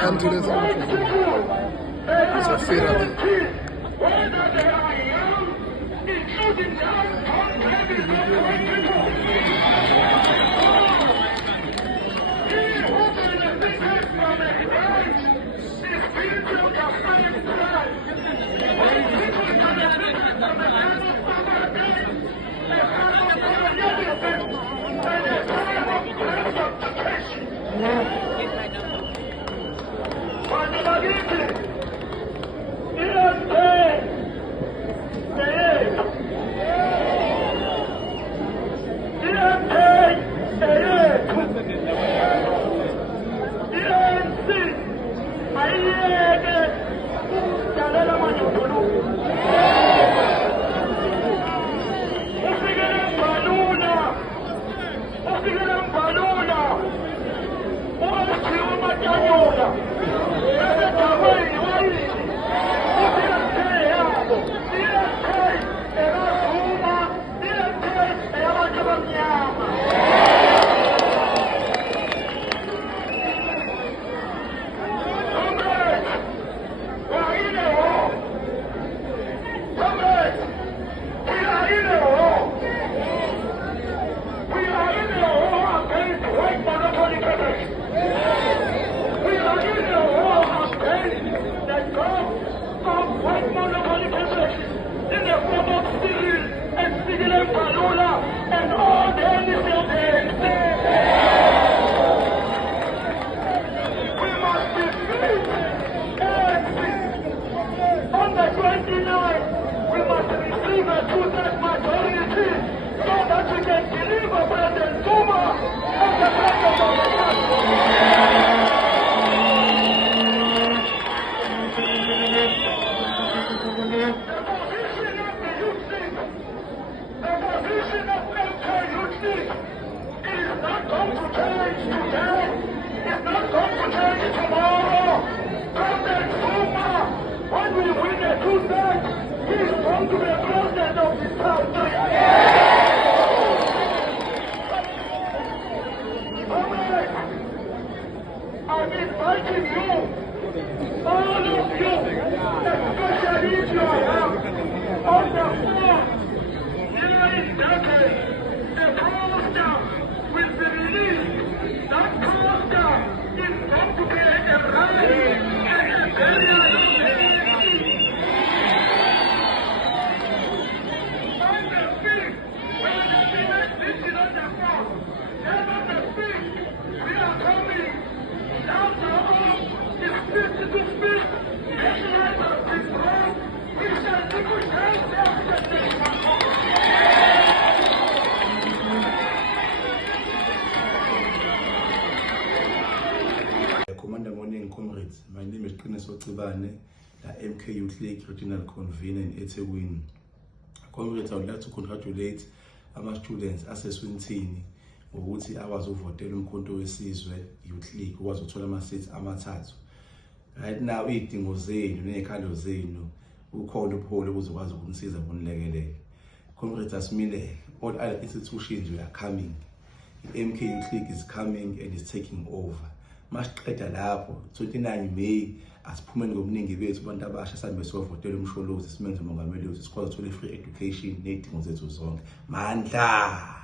empty, there's a fear of it. Whether they are young, including young, babies, he who benefits from a right is spiritual capacity. When people benefit from the kind of poverty, a kind of colonialism, and a kind of gratification. I'm inviting you, all of you, especially if you are on the floor, during decades, the coaster will be released. That coaster is going to be a rally and a burial of on the feet, where the women sitting on the floor, and on the feet, we are coming. Commander morning, comrades. My name is Qiniso Cibane, the MK Youth League Regional Convener in eThekwini. Comrades, I would like to congratulate our students aseswintini ngokuthi abazovotela umkhonto wesizwe Youth League wazothola ama-seats amathathu. Right now idingo zenu nezikhalo zenu ukhona upholo ukuzokwazi ukunisiza ukunilekelela. Comrades, asimile, all other institutions we are coming. The MK Youth League is coming and is taking over. Masiqeda lapho 29 May asiphumeni ngobuningi bethu abantu abasha sambe sovotela umsholozi simenze umongameli wethu sikwazi ukuthola free education nezidingo zethu zonke. Mandla